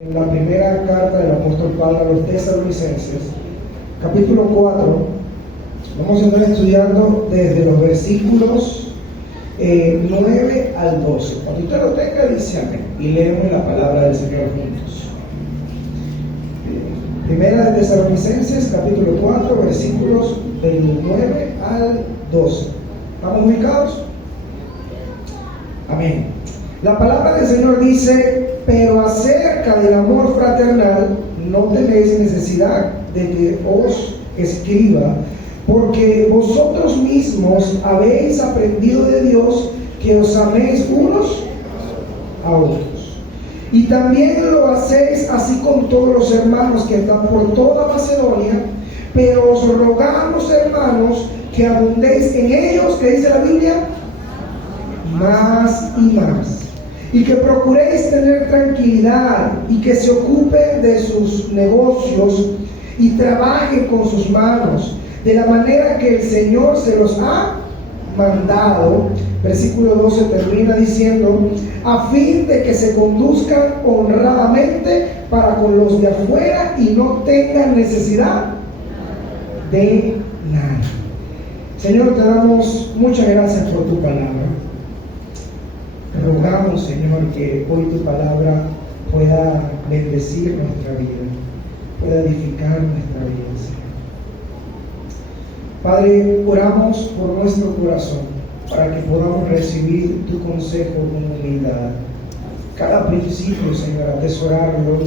En la primera carta del apóstol Pablo a los Tesalonicenses, capítulo 4, vamos a estar estudiando desde los versículos 9 al 12. Cuando usted lo tenga, dice amén, y leemos la palabra del Señor juntos. Primera de Tesalonicenses, capítulo 4, versículos del 9 al 12. ¿Estamos ubicados? Amén. La palabra del Señor dice: pero acerca del amor fraternal no tenéis necesidad de que os escriba, porque vosotros mismos habéis aprendido de Dios que os améis unos a otros. Y también lo hacéis así con todos los hermanos que están por toda Macedonia, pero os rogamos, hermanos, que abundéis en ellos, que dice la Biblia, más y más. Y que procuréis tener tranquilidad y que se ocupen de sus negocios y trabajen con sus manos, de la manera que el Señor se los ha mandado. Versículo 12 termina diciendo: a fin de que se conduzcan honradamente para con los de afuera y no tengan necesidad de nada. Señor, te damos muchas gracias por tu palabra. Rogamos, Señor, que hoy tu palabra pueda bendecir nuestra vida, pueda edificar nuestra vida, Señor. Padre, oramos por nuestro corazón para que podamos recibir tu consejo con humildad. Cada principio, Señor, atesorarlo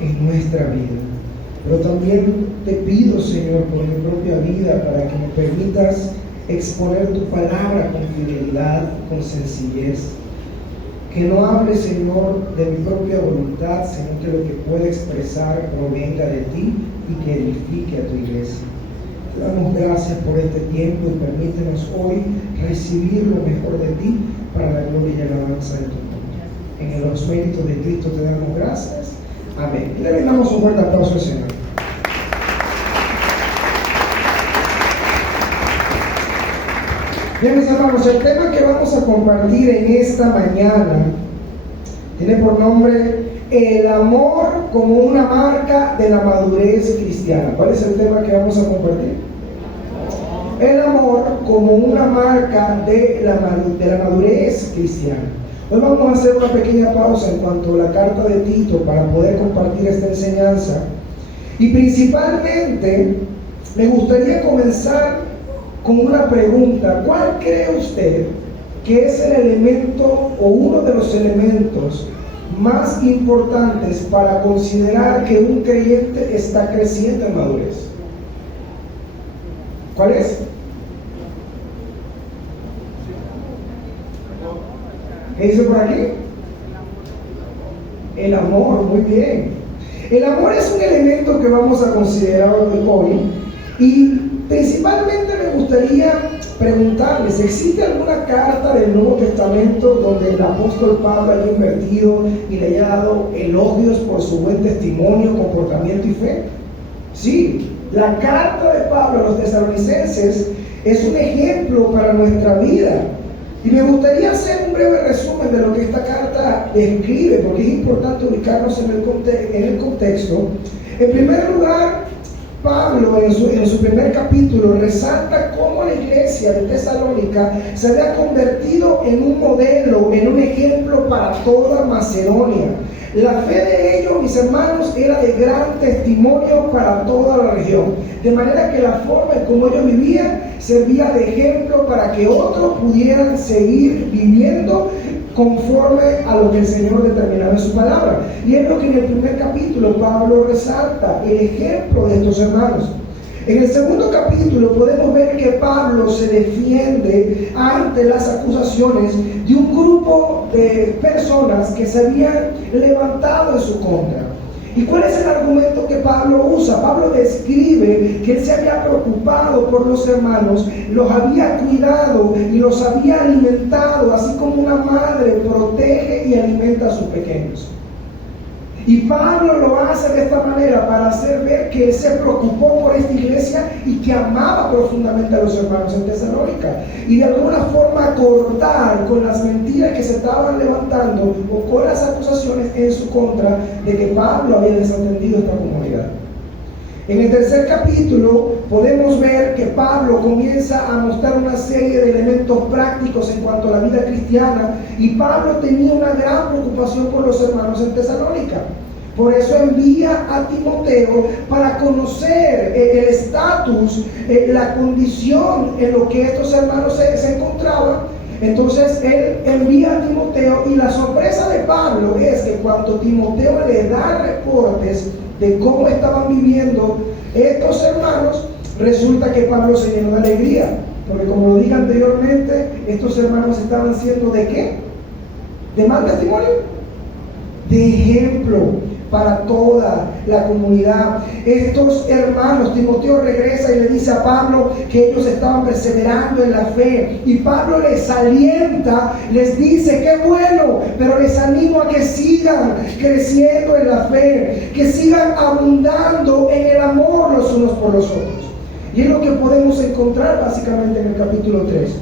en nuestra vida. Pero también te pido, Señor, por mi propia vida, para que me permitas exponer tu palabra con fidelidad, con sencillez. Que no hable, Señor, de mi propia voluntad, sino que lo que pueda expresar provenga de ti y que edifique a tu iglesia. Te damos gracias por este tiempo y permítenos hoy recibir lo mejor de ti para la gloria y alabanza de tu nombre. En los méritos de Cristo te damos gracias. Amén. Y le damos un fuerte aplauso al Señor. Bien, mis hermanos, el tema que vamos a compartir en esta mañana tiene por nombre el amor como una marca de la madurez cristiana. ¿Cuál es el tema que vamos a compartir? El amor como una marca de la madurez cristiana. Hoy vamos a hacer una pequeña pausa en cuanto a la carta de Tito para poder compartir esta enseñanza. Y principalmente me gustaría comenzar con una pregunta. ¿Cuál cree usted que es el elemento o uno de los elementos más importantes para considerar que un creyente está creciendo en madurez? ¿Cuál es? ¿Qué dice por aquí? El amor, muy bien. El amor es un elemento que vamos a considerar hoy y principalmente me gustaría preguntarles: ¿existe alguna carta del Nuevo Testamento donde el apóstol Pablo haya invertido y le haya dado elogios por su buen testimonio, comportamiento y fe? Sí, la carta de Pablo a los Tesalonicenses es un ejemplo para nuestra vida. Y me gustaría hacer un breve resumen de lo que esta carta describe, porque es importante ubicarnos en el contexto. En primer lugar, Pablo en su primer capítulo resalta cómo la iglesia de Tesalónica se había convertido en un modelo, en un ejemplo para toda Macedonia. La fe de ellos, mis hermanos, era de gran testimonio para toda la región, de manera que la forma en cómo ellos vivían servía de ejemplo para que otros pudieran seguir viviendo conforme a lo que el Señor determinaba en su palabra. Y es lo que en el primer capítulo Pablo resalta, el ejemplo de estos hermanos. En el segundo capítulo podemos ver que Pablo se defiende ante las acusaciones de un grupo de personas que se habían levantado en su contra. ¿Y cuál es el argumento que Pablo usa? Pablo describe que él se había preocupado por los hermanos, los había cuidado y los había alimentado, así como una madre protege y alimenta a sus pequeños. Y Pablo lo hace hace de esta manera para hacer ver que él se preocupó por esta iglesia y que amaba profundamente a los hermanos en Tesalónica, y de alguna forma cortar con las mentiras que se estaban levantando o con las acusaciones en su contra de que Pablo había desatendido esta comunidad. En el tercer capítulo podemos ver que Pablo comienza a mostrar una serie de elementos prácticos en cuanto a la vida cristiana, y Pablo tenía una gran preocupación por los hermanos en Tesalónica. Por eso envía a Timoteo para conocer el estatus, la condición en lo que estos hermanos se encontraban. Entonces él envía a Timoteo, y la sorpresa de Pablo es que cuando Timoteo le da reportes de cómo estaban viviendo estos hermanos, resulta que Pablo se llenó de alegría, porque como lo dije anteriormente, estos hermanos estaban siendo ¿de qué? ¿De mal testimonio? De ejemplo para toda la comunidad. Estos hermanos, Timoteo regresa y le dice a Pablo que ellos estaban perseverando en la fe, y Pablo les alienta, les dice qué bueno, pero les animo a que sigan creciendo en la fe, que sigan abundando en el amor los unos por los otros. Y es lo que podemos encontrar básicamente en el capítulo 3.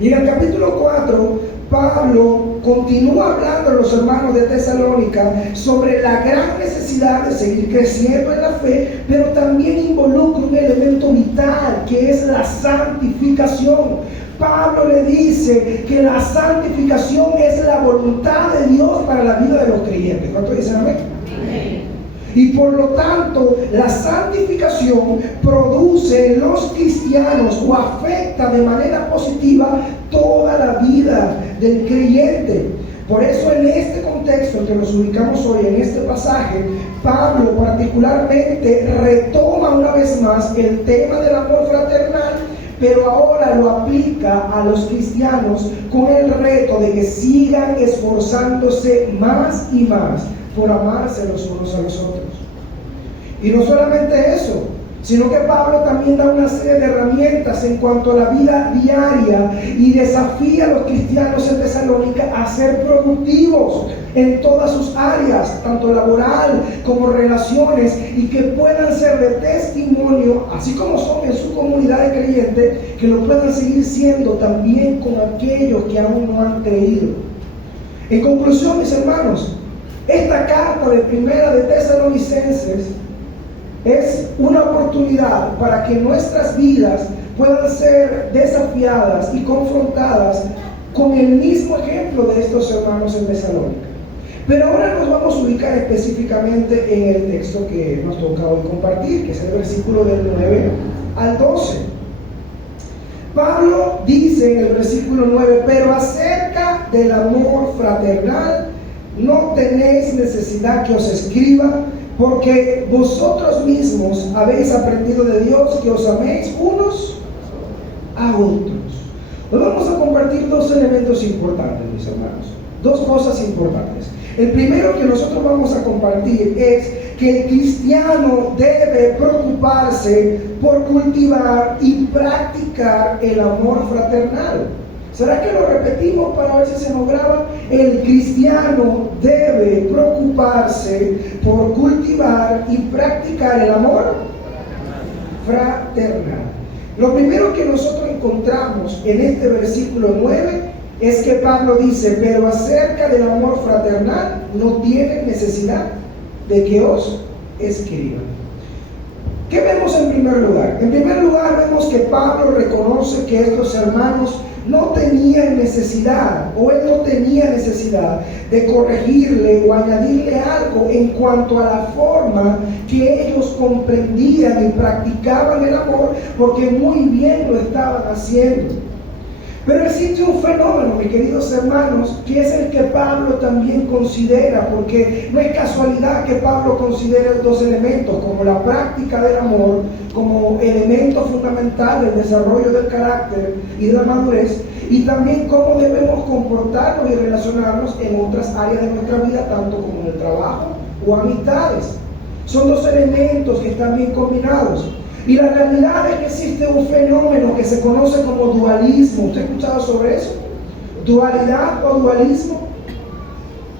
Y en el capítulo 4 Pablo continúa hablando a los hermanos de Tesalónica sobre la gran necesidad de seguir creciendo en la fe, pero también involucra un elemento vital que es la santificación. Pablo le dice que la santificación es la voluntad de Dios para la vida de los creyentes. ¿Cuántos dicen amén? Y por lo tanto, la santificación produce en los cristianos o afecta de manera positiva toda la vida del creyente. Por eso en este contexto en que nos ubicamos hoy, en este pasaje, Pablo particularmente retoma una vez más el tema del amor fraternal, pero ahora lo aplica a los cristianos con el reto de que sigan esforzándose más y más por amarse los unos a los otros. Y no solamente eso, sino que Pablo también da una serie de herramientas en cuanto a la vida diaria y desafía a los cristianos en Tesalónica a ser productivos en todas sus áreas, tanto laboral como relaciones, y que puedan ser de testimonio, así como son en su comunidad de creyentes, que lo puedan seguir siendo también con aquellos que aún no han creído. En conclusión, mis hermanos, esta carta de Primera de Tesalonicenses es una oportunidad para que nuestras vidas puedan ser desafiadas y confrontadas con el mismo ejemplo de estos hermanos en Tesalónica. Pero ahora nos vamos a ubicar específicamente en el texto que nos toca hoy compartir, que es el versículo del 9 al 12. Pablo dice en el versículo 9: pero acerca del amor fraternal no tenéis necesidad que os escriba, porque vosotros mismos habéis aprendido de Dios que os améis unos a otros. Hoy vamos a compartir dos elementos importantes, mis hermanos. Dos cosas importantes. El primero que nosotros vamos a compartir es que el cristiano debe preocuparse por cultivar y practicar el amor fraternal. ¿Será que lo repetimos para ver si se nos graba? El cristiano debe preocuparse por cultivar y practicar el amor fraternal. Lo primero que nosotros encontramos en este versículo 9 es que Pablo dice: pero acerca del amor fraternal no tienen necesidad de que os escriban. ¿Qué vemos en primer lugar? En primer lugar vemos que Pablo reconoce que estos hermanos no tenían necesidad, o él no tenía necesidad de corregirle o añadirle algo en cuanto a la forma que ellos comprendían y practicaban el amor, porque muy bien lo estaban haciendo. Pero existe un fenómeno, mis queridos hermanos, que es el que Pablo también considera, porque no es casualidad que Pablo considere dos elementos, como la práctica del amor, como elemento fundamental del desarrollo del carácter y de la madurez, y también cómo debemos comportarnos y relacionarnos en otras áreas de nuestra vida, tanto como en el trabajo o amistades. Son dos elementos que están bien combinados. Y la realidad es que existe un fenómeno que se conoce como dualismo. ¿Usted ha escuchado sobre eso? ¿Dualidad o dualismo?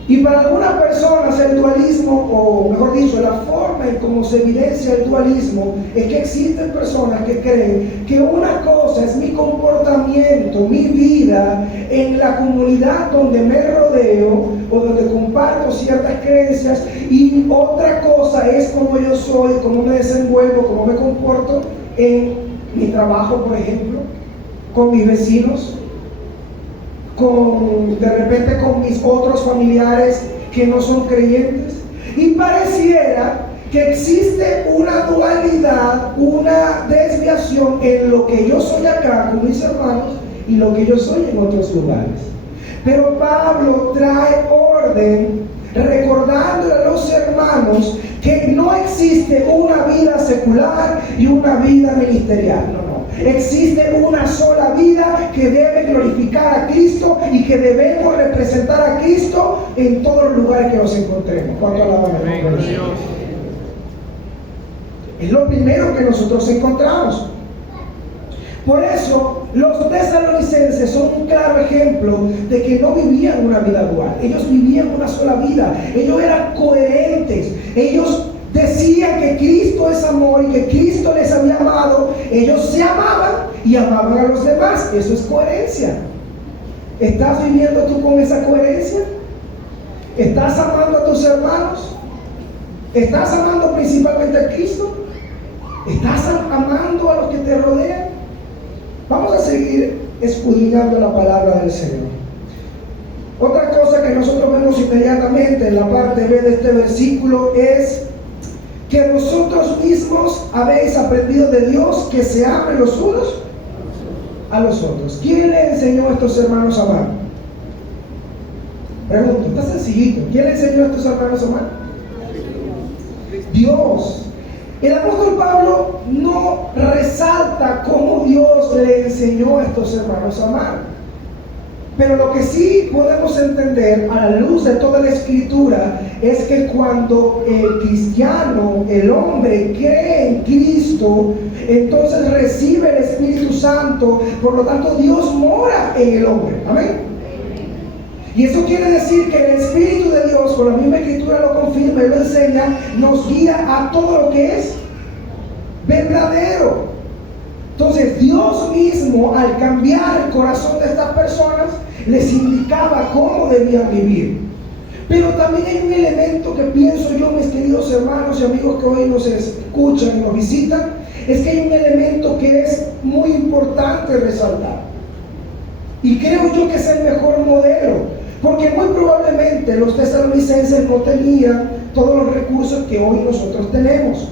Y para algunas personas el dualismo, o mejor dicho, la forma en cómo se evidencia el dualismo es que existen personas que creen que una cosa es mi comportamiento, mi vida en la comunidad donde me rodeo o donde comparto ciertas creencias, y otra cosa es cómo yo soy, cómo me desenvuelvo, cómo me comporto en mi trabajo, por ejemplo, con mis vecinos, de repente con mis otros familiares que no son creyentes. Y pareciera que existe una dualidad, una desviación en lo que yo soy acá con mis hermanos y lo que yo soy en otros lugares. Pero Pablo trae orden, recordándole a los hermanos que no existe una vida secular y una vida ministerial. No. Existe una sola vida que debe glorificar a Cristo y que debemos representar a Cristo en todos los lugares que nos encontremos. ¿Cuánto alaban a Dios? Es lo primero que nosotros encontramos. Por eso, los tesalonicenses son un claro ejemplo de que no vivían una vida dual. Ellos vivían una sola vida. Ellos eran coherentes. Ellos decían que Cristo es amor y que Cristo les había amado. Ellos se amaban y amaban a los demás. Eso es coherencia. ¿Estás viviendo tú con esa coherencia? ¿Estás amando a tus hermanos? ¿Estás amando principalmente a Cristo? ¿Estás amando a los que te rodean? Vamos a seguir escudriñando la palabra del Señor. Otra cosa que nosotros vemos inmediatamente en la parte B de este versículo es que vosotros mismos habéis aprendido de Dios que se amen los unos a los otros. ¿Quién le enseñó a estos hermanos a amar? Pregunto, está sencillito. ¿Quién le enseñó a estos hermanos a amar? Dios. El apóstol Pablo no resalta cómo Dios le enseñó a estos hermanos a amar. Pero lo que sí podemos entender a la luz de toda la Escritura es que cuando el cristiano, el hombre, cree en Cristo, entonces recibe el Espíritu Santo. Por lo tanto, Dios mora en el hombre. Amén. Y eso quiere decir que el Espíritu de Dios, por la misma Escritura lo confirma y lo enseña, nos guía a todo lo que es verdadero. Entonces Dios mismo, al cambiar el corazón de estas personas, les indicaba cómo debían vivir. Pero también hay un elemento que pienso yo, mis queridos hermanos y amigos que hoy nos escuchan y nos visitan, es que hay un elemento que es muy importante resaltar. Y creo yo que es el mejor modelo. Porque muy probablemente los tesalonicenses no tenían todos los recursos que hoy nosotros tenemos.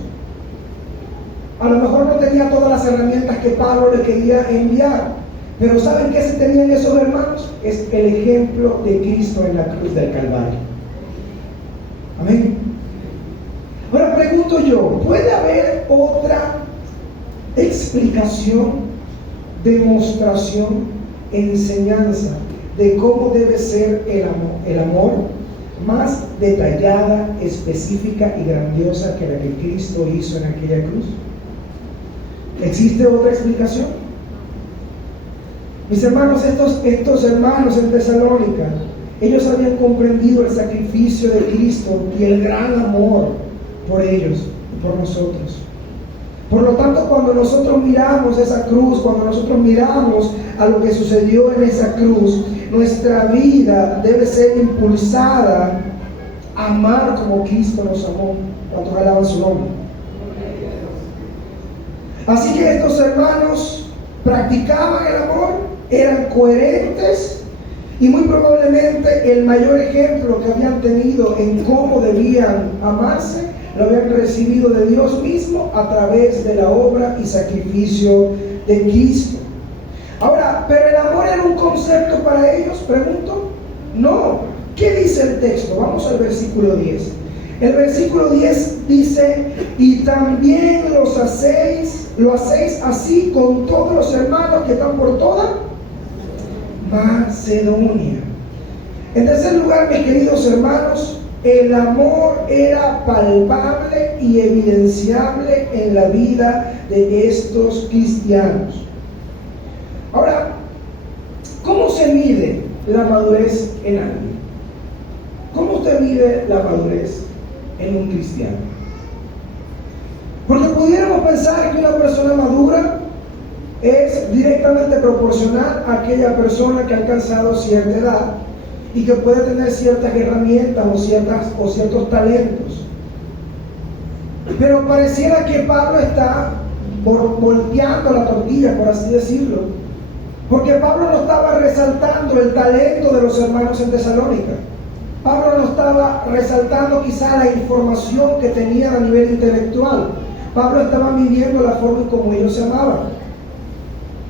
A lo mejor no tenía todas las herramientas que Pablo le quería enviar. Pero ¿saben qué se tenían esos hermanos? Es el ejemplo de Cristo en la cruz del Calvario. Amén. Ahora pregunto yo, ¿puede haber otra explicación, demostración, enseñanza de cómo debe ser el amor más detallada, específica y grandiosa que la que Cristo hizo en aquella cruz? ¿Existe otra explicación? Mis hermanos, estos hermanos en Tesalónica, ellos habían comprendido el sacrificio de Cristo y el gran amor por ellos y por nosotros. Por lo tanto, cuando nosotros miramos esa cruz, cuando nosotros miramos a lo que sucedió en esa cruz, nuestra vida debe ser impulsada a amar como Cristo nos amó. ¿Cuántos alaban su nombre? Así que estos hermanos practicaban el amor, eran coherentes y muy probablemente el mayor ejemplo que habían tenido en cómo debían amarse lo habían recibido de Dios mismo a través de la obra y sacrificio de Cristo. Ahora, ¿pero el amor era un concepto para ellos? Pregunto. No. ¿Qué dice el texto? Vamos al versículo 10. El versículo 10 dice: y también lo hacéis así con todos los hermanos que están por toda Macedonia. En tercer lugar, mis queridos hermanos, el amor era palpable y evidenciable en la vida de estos cristianos. Ahora, ¿cómo se mide la madurez en alguien? ¿Cómo usted mide la madurez en un cristiano? pudiéramos pensar que una persona madura es directamente proporcional a aquella persona que ha alcanzado cierta edad y que puede tener ciertas herramientas o ciertos talentos. Pero pareciera que Pablo está volteando la tortilla, por así decirlo, porque Pablo no estaba resaltando el talento de los hermanos en Tesalónica. Pablo no estaba resaltando quizá la información que tenían a nivel intelectual. Pablo estaba viviendo la forma en como ellos se amaban.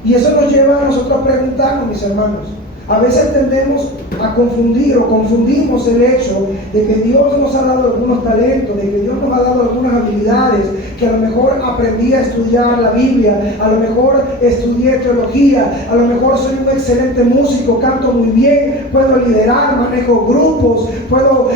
Y eso nos lleva a nosotros a preguntarnos, mis hermanos. A veces tendemos a confundir o confundimos el hecho de que Dios nos ha dado algunos talentos, de que Dios nos ha dado algunas habilidades, que a lo mejor aprendí a estudiar la Biblia, a lo mejor estudié teología, a lo mejor soy un excelente músico, canto muy bien, puedo liderar, manejo grupos, puedo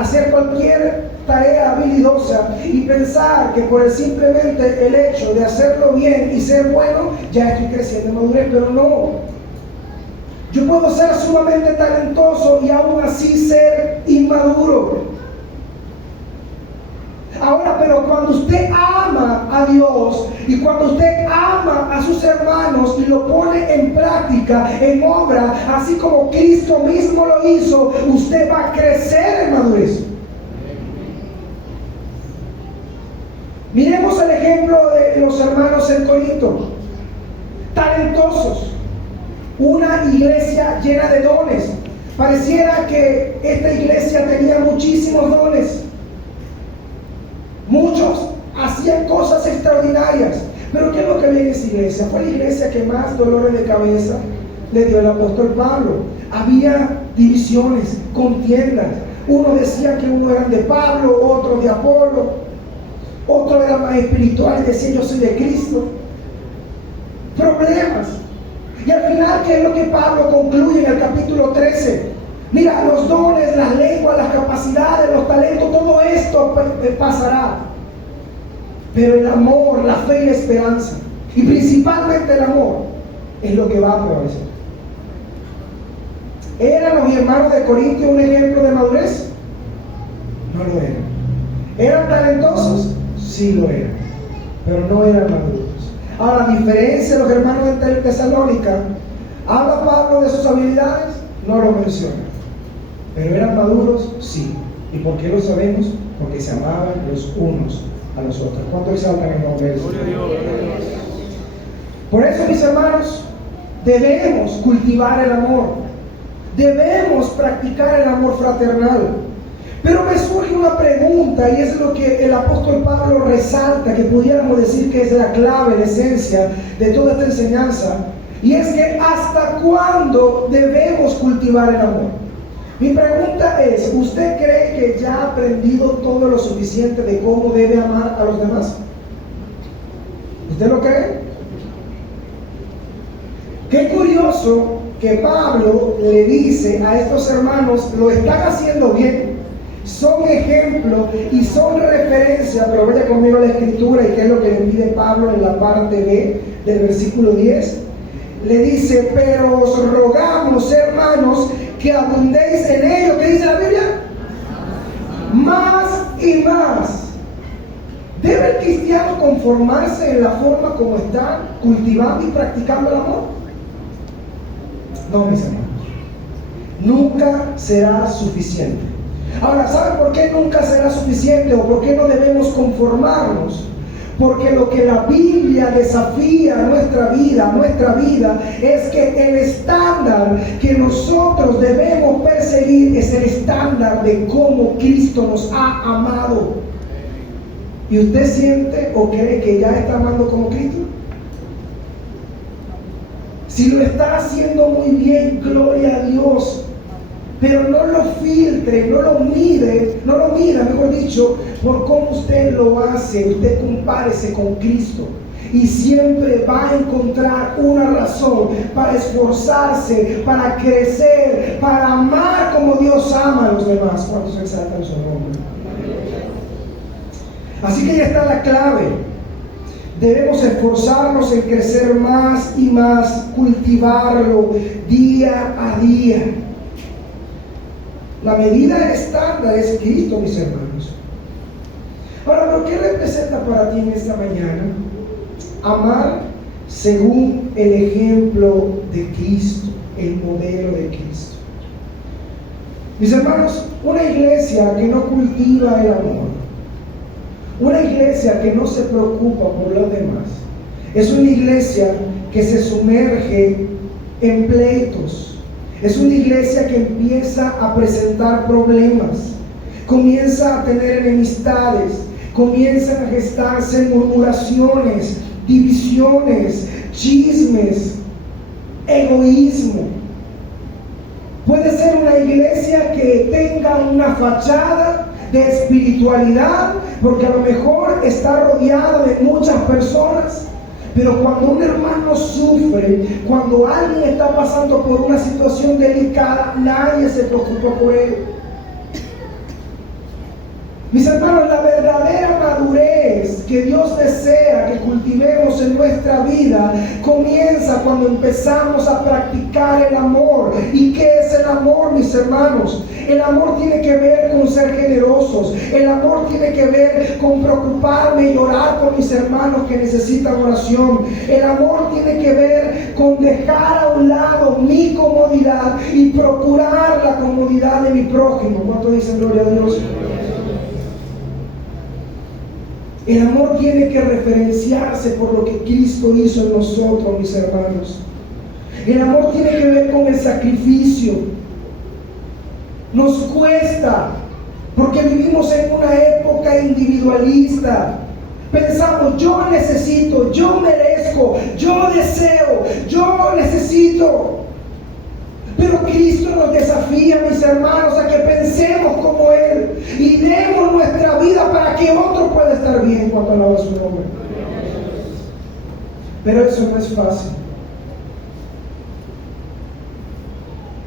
hacer cualquier tarea habilidosa y pensar que por simplemente el hecho de hacerlo bien y ser bueno, ya estoy creciendo en madurez, pero no. Yo puedo ser sumamente talentoso y aún así ser inmaduro. Ahora, pero cuando usted ama a Dios y cuando usted ama a sus hermanos y lo pone en práctica, en obra, así como Cristo mismo lo hizo, usted va a crecer en madurez. Miremos el ejemplo de los hermanos en Corinto, talentosos. Una iglesia llena de dones. Pareciera que esta iglesia tenía muchísimos dones. Muchos hacían cosas extraordinarias. Pero ¿qué es lo que había en esa iglesia? Fue la iglesia que más dolores de cabeza le dio el apóstol Pablo. Había divisiones, contiendas. Uno decía que uno eran de Pablo, otro de Apolo, otro era más espiritual y decía yo soy de Cristo. Problemas. Y al final, ¿qué es lo que Pablo concluye en el capítulo 13? Mira, los dones, las lenguas, las capacidades, los talentos, todo esto pasará. Pero el amor, la fe y la esperanza, y principalmente el amor, es lo que va a prevalecer. ¿Eran los hermanos de Corinto un ejemplo de madurez? No lo eran. ¿Eran talentosos? Sí lo eran, pero no eran maduros. Ahora, a diferencia de los hermanos de Tesalónica, ¿habla Pablo de sus habilidades? No lo menciona. ¿Pero eran maduros? Sí. ¿Y por qué lo sabemos? Porque se amaban los unos a los otros. ¿Cuántos exaltan el nombre de Dios? Por eso, mis hermanos, debemos cultivar el amor. Debemos practicar el amor fraternal. Pero me surge una pregunta, y es lo que el apóstol Pablo resalta, que pudiéramos decir que es la clave, la esencia de toda esta enseñanza, y es que ¿hasta cuándo debemos cultivar el amor? Mi pregunta es, ¿usted cree que ya ha aprendido todo lo suficiente de cómo debe amar a los demás? ¿Usted lo cree? Qué curioso que Pablo le dice a estos hermanos, lo están haciendo bien, son ejemplo y son referencia, pero vaya conmigo a la escritura y qué es lo que le pide Pablo en la parte B del versículo 10. Le dice, pero os rogamos, hermanos, que abundéis en ello. ¿Qué dice la Biblia? Más y más. ¿Debe el cristiano conformarse en la forma como está cultivando y practicando el amor? No, mis hermanos. Nunca será suficiente. Ahora, ¿saben por qué nunca será suficiente o por qué no debemos conformarnos? Porque lo que la Biblia desafía a nuestra vida es que el estándar que nosotros debemos perseguir es el estándar de cómo Cristo nos ha amado. ¿Y usted siente o cree que ya está amando como Cristo? Si lo está haciendo muy bien, gloria a Dios. Pero no lo filtre, no lo mida, mejor dicho, por cómo usted lo hace. Usted compárese con Cristo y siempre va a encontrar una razón para esforzarse, para crecer, para amar como Dios ama a los demás. ¿Cuántos exaltan su nombre? Así que ya está la clave. Debemos esforzarnos en crecer más y más, cultivarlo día a día. La medida estándar es Cristo, mis hermanos. Ahora, ¿por qué representa representa para ti en esta mañana? Amar según el ejemplo de Cristo, el modelo de Cristo. Mis hermanos, una iglesia que no cultiva el amor, una iglesia que no se preocupa por los demás, es una iglesia que se sumerge en pleitos. Es una iglesia que empieza a presentar problemas, comienza a tener enemistades, comienzan a gestarse murmuraciones, divisiones, chismes, egoísmo. Puede ser una iglesia que tenga una fachada de espiritualidad, porque a lo mejor está rodeada de muchas personas, pero cuando un hermano sufre, cuando alguien está pasando por una situación delicada, nadie se preocupa por él. Mis hermanos, la verdadera madurez que Dios desea que cultivemos en nuestra vida comienza cuando empezamos a practicar el amor. ¿Y qué es el amor, mis hermanos? El amor tiene que ver con ser generosos. El amor tiene que ver con preocuparme y orar por mis hermanos que necesitan oración. El amor tiene que ver con dejar a un lado mi comodidad y procurar la comodidad de mi prójimo. ¿Cuánto dicen gloria a Dios? El amor tiene que referenciarse por lo que Cristo hizo en nosotros, mis hermanos. El amor tiene que ver con el sacrificio. Nos cuesta, porque vivimos en una época individualista. Pensamos, yo necesito, yo merezco, yo deseo, yo necesito. Pero Cristo nos desafía, mis hermanos, a que pensemos como Él y demos nuestra vida para que otro pueda estar bien cuando alaba su nombre. Pero eso no es fácil.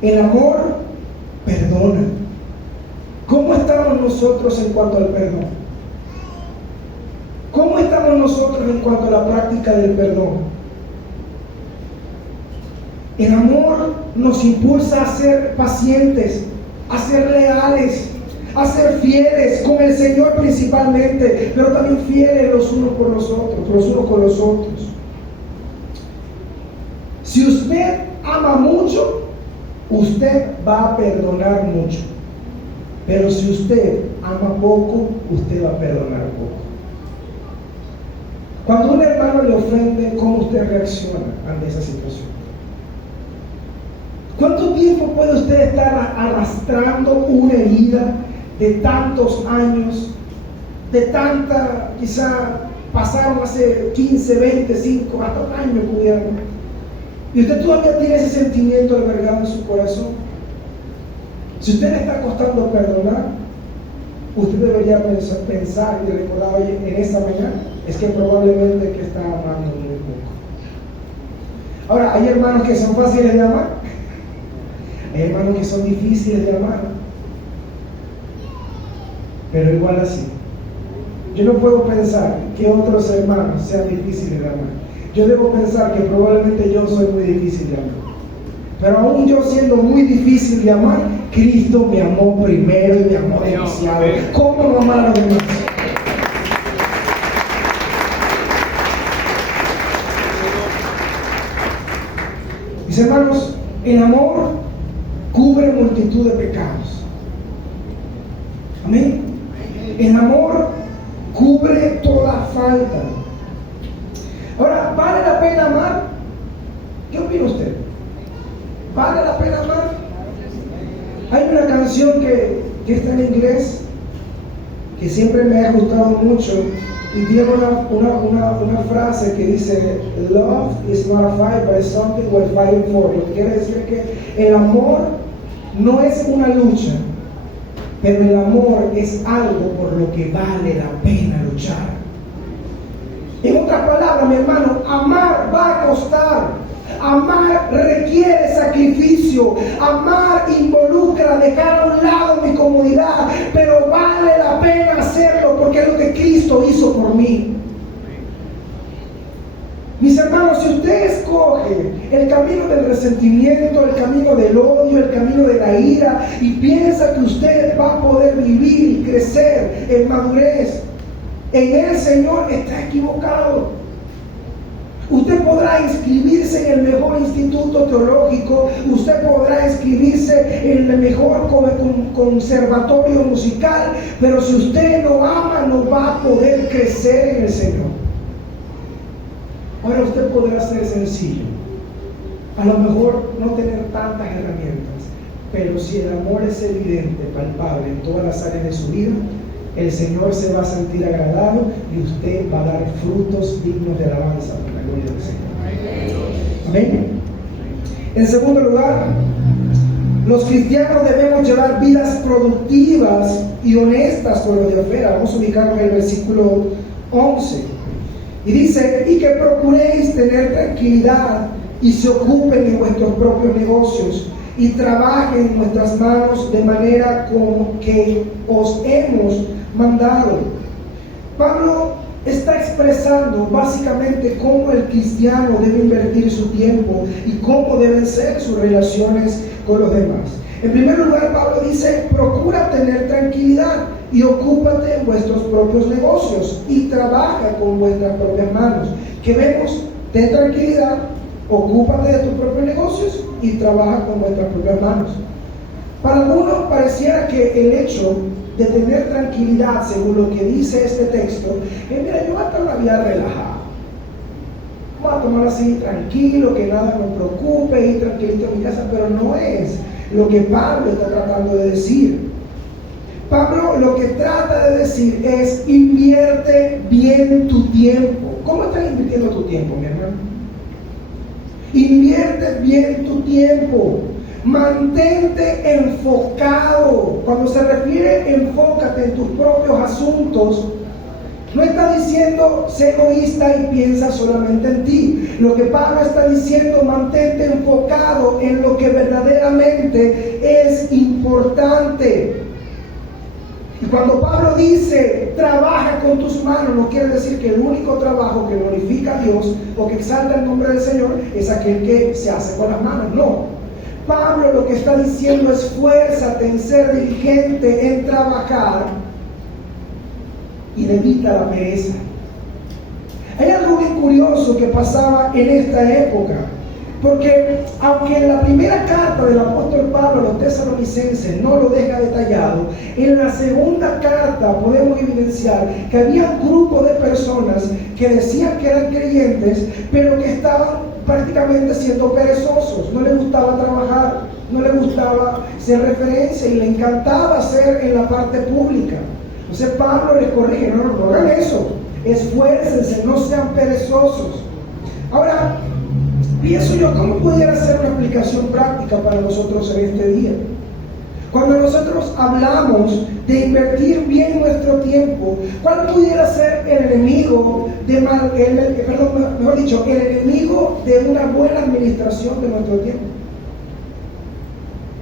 El amor perdona. ¿Cómo estamos nosotros en cuanto al perdón? ¿Cómo estamos nosotros en cuanto a la práctica del perdón? El amor nos impulsa a ser pacientes, a ser leales, a ser fieles con el Señor principalmente, pero también fieles los unos por los otros, los unos con los otros. Si usted ama mucho, usted va a perdonar mucho. Pero si usted ama poco, usted va a perdonar poco. Cuando un hermano le ofende, ¿cómo usted reacciona ante esa situación? ¿Cuánto tiempo puede usted estar arrastrando una herida de tantos años, de tanta, quizá pasaron hace 15, 20, 5, hasta un año pudieran, y usted todavía tiene ese sentimiento albergado en su corazón? Si usted le está costando perdonar, usted debería pensar y recordar, oye, en esta mañana es que probablemente que está amando muy poco. Ahora, hay hermanos que son fáciles de amar, hay hermanos que son difíciles de amar, pero igual así. Yo no puedo pensar que otros hermanos sean difíciles de amar. Yo debo pensar que probablemente yo soy muy difícil de amar. Pero aún yo siendo muy difícil de amar, Cristo me amó primero y me amó demasiado. ¿Cómo no amar a los demás? Mis hermanos, el amor cubre multitud de pecados. Amén. El amor cubre toda falta. Ahora, ¿vale la pena amar? ¿Qué opina usted? ¿Vale la pena amar? Hay una canción que está en inglés que siempre me ha gustado mucho y tiene una frase que dice: Love is not a fight, but it's something worth fighting for. Lo que quiere decir que el amor no es una lucha, pero el amor es algo por lo que vale la pena luchar. En otras palabras, mi hermano, amar va a costar. Amar requiere sacrificio. Amar involucra dejar a un lado mi comodidad, pero vale la pena hacerlo porque es lo que Cristo hizo por mí. Mis hermanos, si usted escoge el camino del resentimiento, el camino del odio, el camino de la ira, y piensa que usted va a poder vivir y crecer en madurez, en el Señor, está equivocado. Usted podrá inscribirse en el mejor instituto teológico, usted podrá inscribirse en el mejor conservatorio musical, pero si usted no ama, no va a poder crecer en el Señor. Ahora usted podrá ser sencillo, a lo mejor no tener tantas herramientas, pero si el amor es evidente, palpable en todas las áreas de su vida, el Señor se va a sentir agradado y usted va a dar frutos dignos de alabanza por la gloria del Señor. Amén. En segundo lugar, los cristianos debemos llevar vidas productivas y honestas con los de afuera. Vamos a ubicarnos en el versículo 11. Y dice, y que procuréis tener tranquilidad y se ocupen en vuestros propios negocios y trabajen en vuestras manos de manera como que os hemos mandado. Pablo está expresando básicamente cómo el cristiano debe invertir su tiempo y cómo deben ser sus relaciones con los demás. En primer lugar, Pablo dice, procura tener tranquilidad y ocúpate en vuestros propios negocios y trabaja con vuestras propias manos. Que vemos, ten tranquilidad, ocúpate de tus propios negocios y trabaja con vuestras propias manos. Para algunos pareciera que el hecho de tener tranquilidad, según lo que dice este texto, es, mira, yo voy a tomar la vida relajada. Voy a tomar así tranquilo, que nada me preocupe, ir tranquilito en mi casa, pero no es lo que Pablo está tratando de decir. Pablo lo que trata de decir es, invierte bien tu tiempo. ¿Cómo estás invirtiendo tu tiempo, mi hermano? Invierte bien tu tiempo. Mantente enfocado. Cuando se refiere enfócate en tus propios asuntos, no está diciendo sé egoísta y piensa solamente en ti. Lo que Pablo está diciendo, mantente enfocado en lo que verdaderamente es importante. Y cuando Pablo dice trabaja con tus manos, no quiere decir que el único trabajo que glorifica a Dios o que exalta el nombre del Señor es aquel que se hace con las manos. No. Pablo lo que está diciendo es esfuérzate en ser diligente, en trabajar y evita la pereza. Hay algo bien curioso que pasaba en esta época, porque aunque en la primera carta del apóstol Pablo a los tesalonicenses no lo deja detallado, en la segunda carta podemos evidenciar que había un grupo de personas que decían que eran creyentes, pero que estaban prácticamente siendo perezosos. No les gustaba trabajar, no les gustaba ser referencia y le encantaba ser en la parte pública. Entonces Pablo les corrige, no hagan eso, esfuércense, no sean perezosos. Ahora, pienso yo, ¿cómo pudiera ser una aplicación práctica para nosotros en este día? Cuando nosotros hablamos de invertir bien nuestro tiempo, ¿cuál pudiera ser el enemigo el enemigo de una buena administración de nuestro tiempo?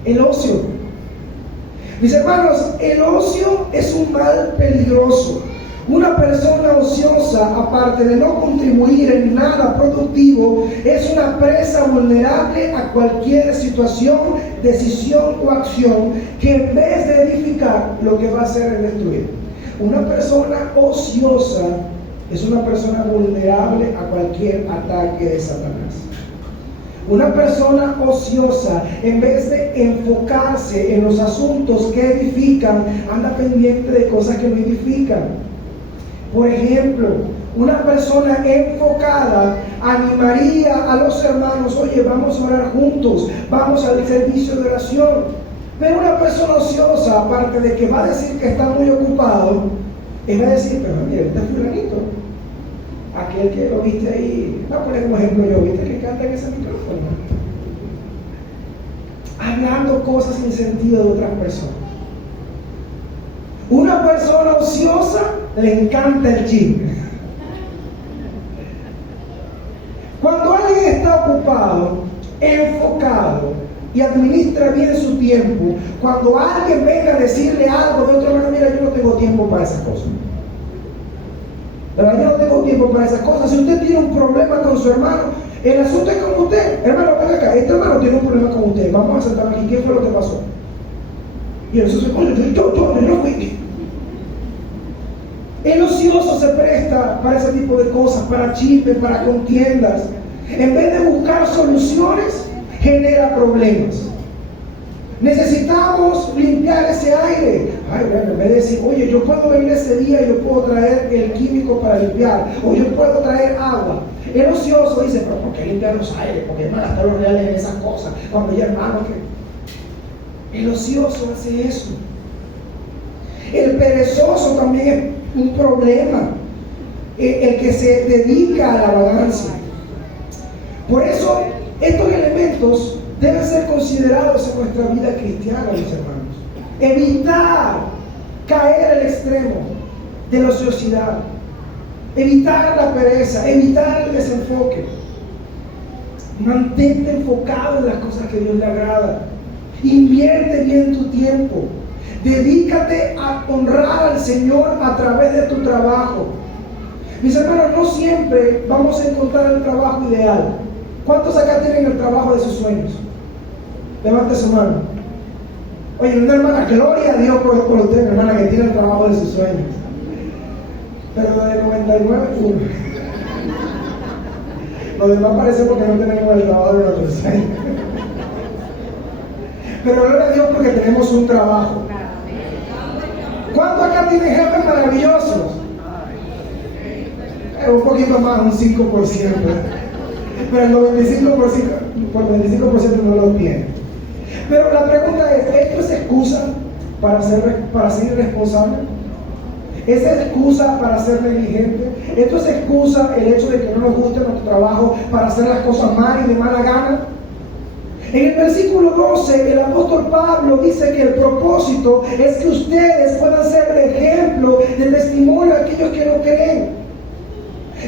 El ocio. Mis hermanos, el ocio es un mal peligroso. Una persona ociosa, aparte de no contribuir en nada productivo, es una presa vulnerable a cualquier situación, decisión o acción que en vez de edificar, lo que va a hacer es destruir. Una persona ociosa es una persona vulnerable a cualquier ataque de Satanás. Una persona ociosa, en vez de enfocarse en los asuntos que edifican, anda pendiente de cosas que no edifican. Por ejemplo, una persona enfocada animaría a los hermanos, oye, vamos a orar juntos, vamos al servicio de oración. Pero una persona ociosa, aparte de que va a decir que está muy ocupado, él va a decir, pero mira, este fulanito, aquel que lo viste ahí, voy a poner como ejemplo yo, viste que canta en ese micrófono, hablando cosas sin sentido de otras personas. Una persona ociosa le encanta el chisme. Cuando alguien está ocupado, enfocado y administra bien su tiempo, cuando alguien venga a decirle algo de otra manera, mira, yo no tengo tiempo para esas cosas. La verdad, yo no tengo tiempo para esas cosas. Si usted tiene un problema con su hermano, el asunto es con usted. Hermano, ven acá, este hermano tiene un problema con usted. Vamos a sentarnos aquí, ¿qué fue lo que pasó? Y eso se pone, yo fui. El ocioso se presta para ese tipo de cosas, para chismes, para contiendas. En vez de buscar soluciones, genera problemas. Necesitamos limpiar ese aire. Ay, bueno, en vez de decir, oye, yo puedo venir ese día y yo puedo traer el químico para limpiar, o yo puedo traer agua. El ocioso dice, pero ¿por qué limpiar los aires? ¿Por qué no gastar los reales en esas cosas? Cuando ya hermano, que el ocioso hace eso. El perezoso también es un problema. El que se dedica a la vagancia. Por eso, estos elementos deben ser considerados en nuestra vida cristiana, mis hermanos. Evitar caer al extremo de la ociosidad. Evitar la pereza, evitar el desenfoque. Mantente enfocado en las cosas que Dios le agrada. Invierte bien tu tiempo. Dedícate a honrar al Señor a través de tu trabajo. Mis hermanos, no siempre vamos a encontrar el trabajo ideal. ¿Cuántos acá tienen el trabajo de sus sueños? Levante su mano. Oye, una hermana, gloria a Dios por usted, mi hermana, que tiene el trabajo de sus sueños. Pero lo de 99, uno. Lo demás parece porque no tenemos el trabajo de nuestros sueños. Pero gloria a Dios porque tenemos un trabajo. ¿Cuántos acá tienen jefes maravillosos? Un poquito más, un 5%. Pero el 95% no lo tiene. Pero la pregunta es, ¿esto es excusa para ser irresponsable? ¿Es excusa para ser negligente? ¿Esto es excusa el hecho de que no nos guste nuestro trabajo para hacer las cosas mal y de mala gana? En el versículo 12, el apóstol Pablo dice que el propósito es que ustedes puedan ser de ejemplo, de testimonio a aquellos que no creen.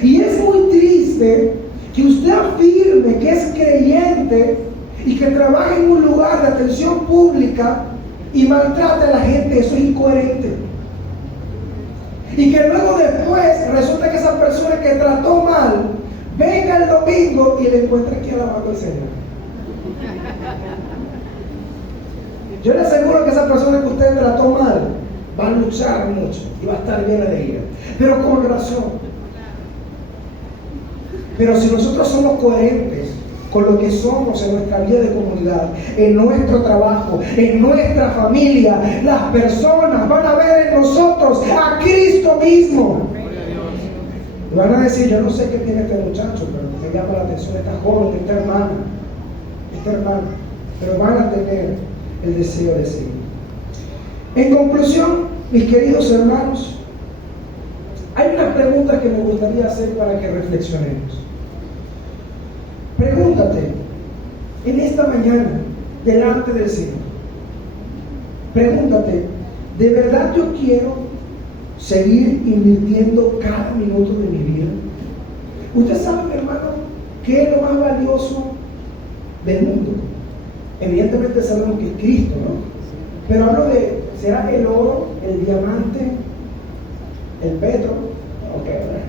Y es muy triste que usted afirme que es creyente y que trabaje en un lugar de atención pública y maltrate a la gente. Eso es incoherente. Y que luego después resulta que esa persona que trató mal venga el domingo y le encuentre aquí alabando al Señor. Yo le aseguro que esa persona que usted trató mal va a luchar mucho y va a estar llena de ira, pero con razón. Pero si nosotros somos coherentes con lo que somos en nuestra vida de comunidad, en nuestro trabajo, en nuestra familia, las personas van a ver en nosotros a Cristo mismo. Y van a decir, yo no sé qué tiene este muchacho, pero me llama la atención esta joven, esta hermana, pero van a tener el deseo de seguir. En conclusión, mis queridos hermanos, hay unas preguntas que me gustaría hacer para que reflexionemos. Pregúntate en esta mañana delante del Señor. Pregúntate, ¿de verdad yo quiero seguir invirtiendo cada minuto de mi vida? Usted sabe, mi hermano, ¿qué es lo más valioso del mundo? Evidentemente sabemos que es Cristo, ¿no? Pero hablo de, ¿será el oro, el diamante, el petro? Ok, ¿verdad?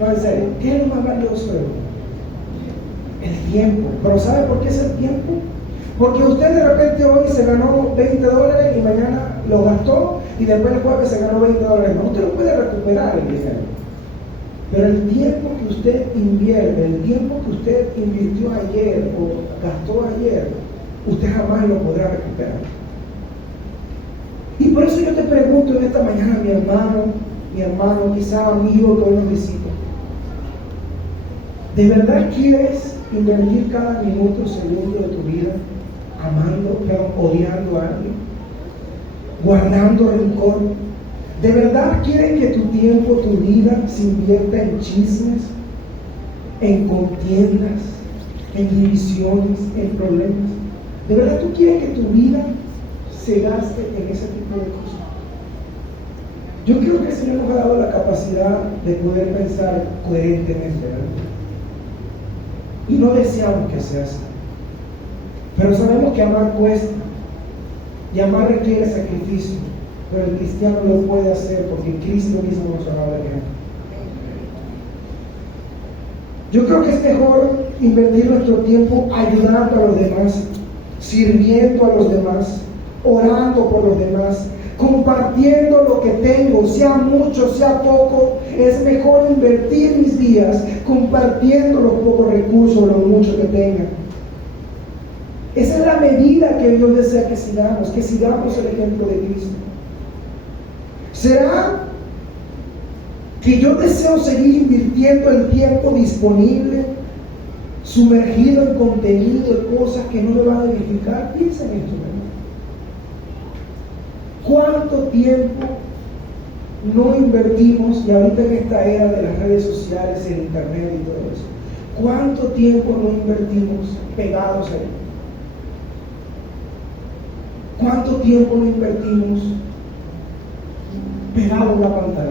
No, en serio, ¿qué es lo más valioso del mundo? El tiempo. ¿Pero sabe por qué es el tiempo? Porque usted de repente hoy se ganó $20 y mañana lo gastó y después el jueves se ganó $20. No, usted lo puede recuperar el dinero. Pero el tiempo que usted invierte, el tiempo que usted invirtió ayer o gastó ayer, usted jamás lo podrá recuperar. Y por eso yo te pregunto en esta mañana, mi hermano, quizá amigo que hoy nos visita, ¿de verdad quieres invertir cada minuto, segundo de tu vida amando, pero odiando a alguien? ¿Guardando rencor? ¿De verdad quieres que tu tiempo, tu vida se invierta en chismes, en contiendas, en divisiones, en problemas? ¿De verdad tú quieres que tu vida se gaste en ese tipo de cosas? Yo creo que el Señor nos ha dado la capacidad de poder pensar coherentemente, ¿verdad? Y no deseamos que sea así. Pero sabemos que amar cuesta. Y amar requiere sacrificio. Pero el cristiano lo puede hacer porque Cristo mismo nos ha dado el ejemplo. Yo creo que es mejor invertir nuestro tiempo ayudando a los demás, sirviendo a los demás, orando por los demás, compartiendo lo que tengo, sea mucho, sea poco. Es mejor invertir mis días compartiendo los pocos recursos o lo mucho que tenga. Esa es la medida que Dios desea que sigamos el ejemplo de Cristo. ¿Será que yo deseo seguir invirtiendo el tiempo disponible, sumergido en contenido de cosas que no me van a edificar? Piensa en esto, hermano. ¿Cuánto tiempo no invertimos, y ahorita en esta era de las redes sociales, el internet y todo eso, cuánto tiempo no invertimos pegados a él? ¿Cuánto tiempo no invertimos pegados a la pantalla?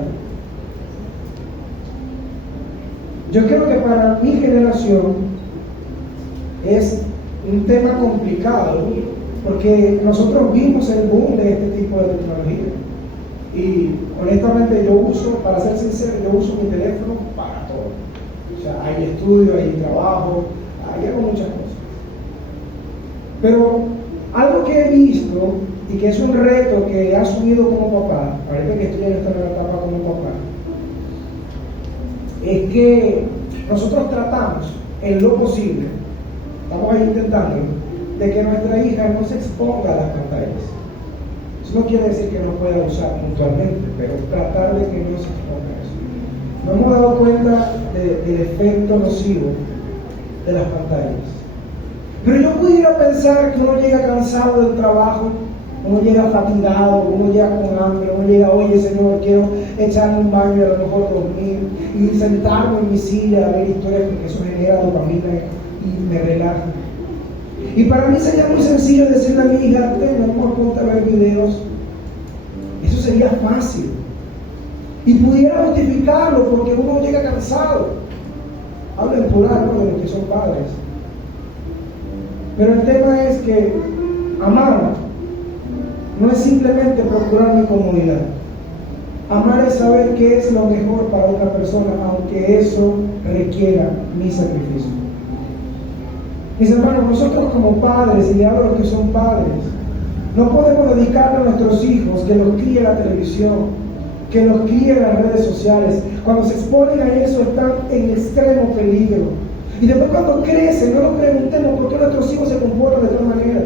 Yo creo que para mi generación es un tema complicado, porque nosotros vimos el boom de este tipo de tecnología. Y honestamente yo uso, para ser sincero, yo uso mi teléfono para todo. O sea, hay estudio, hay trabajo, hago muchas cosas. Pero algo que he visto y que es un reto que he asumido como papá, ahorita que estoy en esta nueva etapa como papá, es que nosotros tratamos en lo posible, estamos ahí intentando, de que nuestra hija no se exponga a las pantallas. Eso no quiere decir que no pueda usar puntualmente, pero tratar de que no se exponga a eso. Nos hemos dado cuenta del efecto nocivo de las pantallas. Pero yo pudiera pensar que uno llega cansado del trabajo, uno llega fatigado, uno llega con hambre, uno llega, oye Señor, quiero echarme un baño y a lo mejor dormir y sentarme en mi silla a ver historias, porque eso genera dopamina y me relaja. Y para mí sería muy sencillo decirle a mi hija, vamos a ponte a ver videos. Eso sería fácil. Y pudiera justificarlo porque uno llega cansado. Hablo en plural, ¿no?, de los que son padres. Pero el tema es que amar no es simplemente procurar mi comodidad. Amar es saber qué es lo mejor para otra persona, aunque eso requiera mi sacrificio. Mis hermanos, nosotros como padres, y le hablo a los que son padres, no podemos dedicarle a nuestros hijos que los críe la televisión, que los críe las redes sociales. Cuando se exponen a eso están en extremo peligro. Y después cuando crecen, no nos preguntemos por qué nuestros hijos se comportan de tal manera.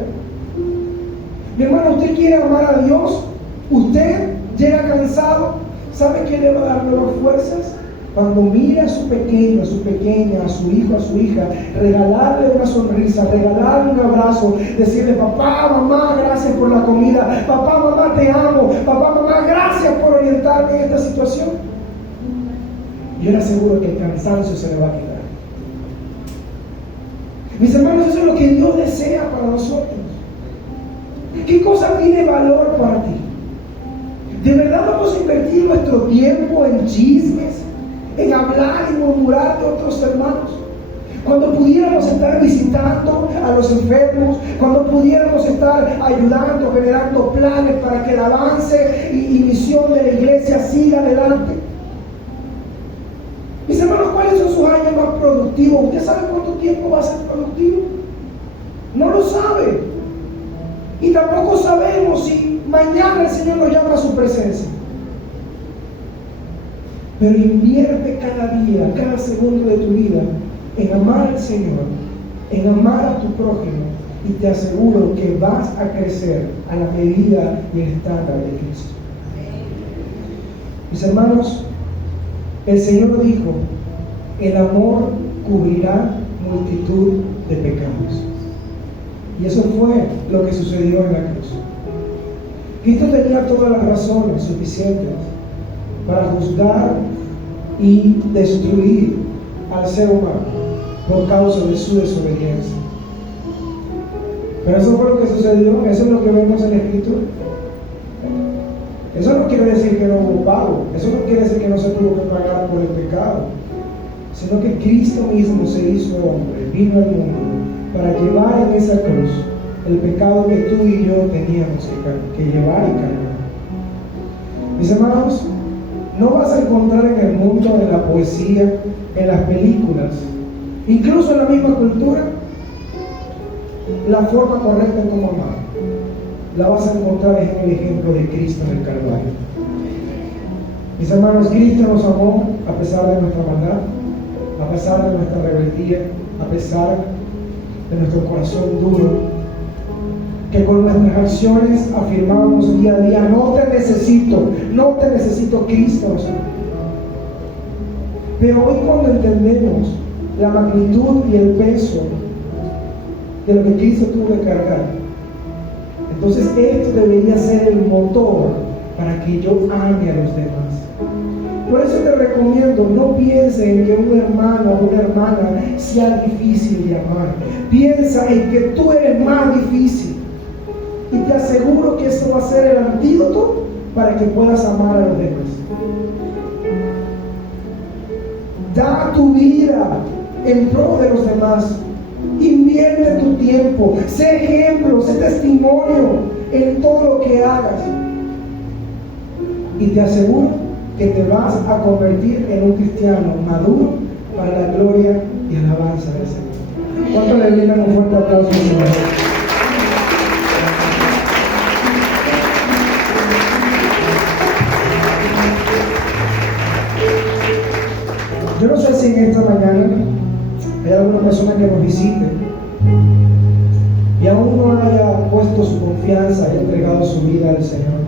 Mi hermano, usted quiere amar a Dios, usted llega cansado, ¿sabe qué le va a dar nuevas fuerzas? Cuando mire a su pequeño, a su pequeña, a su hijo, a su hija, regalarle una sonrisa, regalarle un abrazo, decirle, papá, mamá, gracias por la comida, papá, mamá, te amo, papá, mamá, gracias por orientarme en esta situación. Yo le aseguro que el cansancio se le va a quitar. Mis hermanos, eso es lo que Dios desea para nosotros. ¿Qué cosa tiene valor para ti? ¿De verdad vamos a invertir nuestro tiempo en chismes, en hablar y murmurar de otros hermanos? Cuando pudiéramos estar visitando a los enfermos, cuando pudiéramos estar ayudando, generando planes para que el avance y misión de la iglesia siga adelante. Mis hermanos, ¿cuáles son sus años más productivos? ¿Usted sabe cuánto tiempo va a ser productivo? No lo sabe. Y tampoco sabemos si mañana el Señor nos llama a su presencia. Pero invierte cada día, cada segundo de tu vida en amar al Señor, en amar a tu prójimo, y te aseguro que vas a crecer a la medida y el estándar de Cristo. Mis hermanos, el Señor dijo, el amor cubrirá multitud de pecados. Y eso fue lo que sucedió en la cruz. Cristo tenía todas las razones suficientes para juzgar y destruir al ser humano por causa de su desobediencia. Pero eso fue lo que sucedió, eso es lo que vemos en la Escritura. Eso no quiere decir que no hubo pago, eso no quiere decir que no se tuvo que pagar por el pecado, sino que Cristo mismo se hizo hombre, vino al mundo para llevar en esa cruz el pecado que tú y yo teníamos que llevar y cargar. Mis hermanos, no vas a encontrar en el mundo de la poesía, en las películas, incluso en la misma cultura, la forma correcta en cómo amar. la vas a encontrar en el ejemplo de Cristo en el Calvario. Mis hermanos, Cristo nos amó a pesar de nuestra maldad, a pesar de nuestra rebeldía, a pesar de nuestro corazón duro, que con nuestras acciones afirmamos día a día: no te necesito, Cristo nos ama. Pero hoy, cuando entendemos la magnitud y el peso de lo que Cristo tuvo que cargar, entonces esto debería ser el motor para que yo ame a los demás. Por eso te recomiendo, no pienses en que un hermano o una hermana sea difícil de amar. Piensa en que tú eres más difícil. Y te aseguro que eso va a ser el antídoto para que puedas amar a los demás. Da tu vida en pro de los demás. Invierte tu tiempo. Sé ejemplo, sé testimonio en todo lo que hagas. Y te aseguro que te vas a convertir en un cristiano maduro para la gloria y alabanza del Señor. ¿Cuánto le brindan un fuerte aplauso al Señor? Yo no sé si en esta mañana hay alguna persona que nos visite y aún no haya puesto su confianza y entregado su vida al Señor.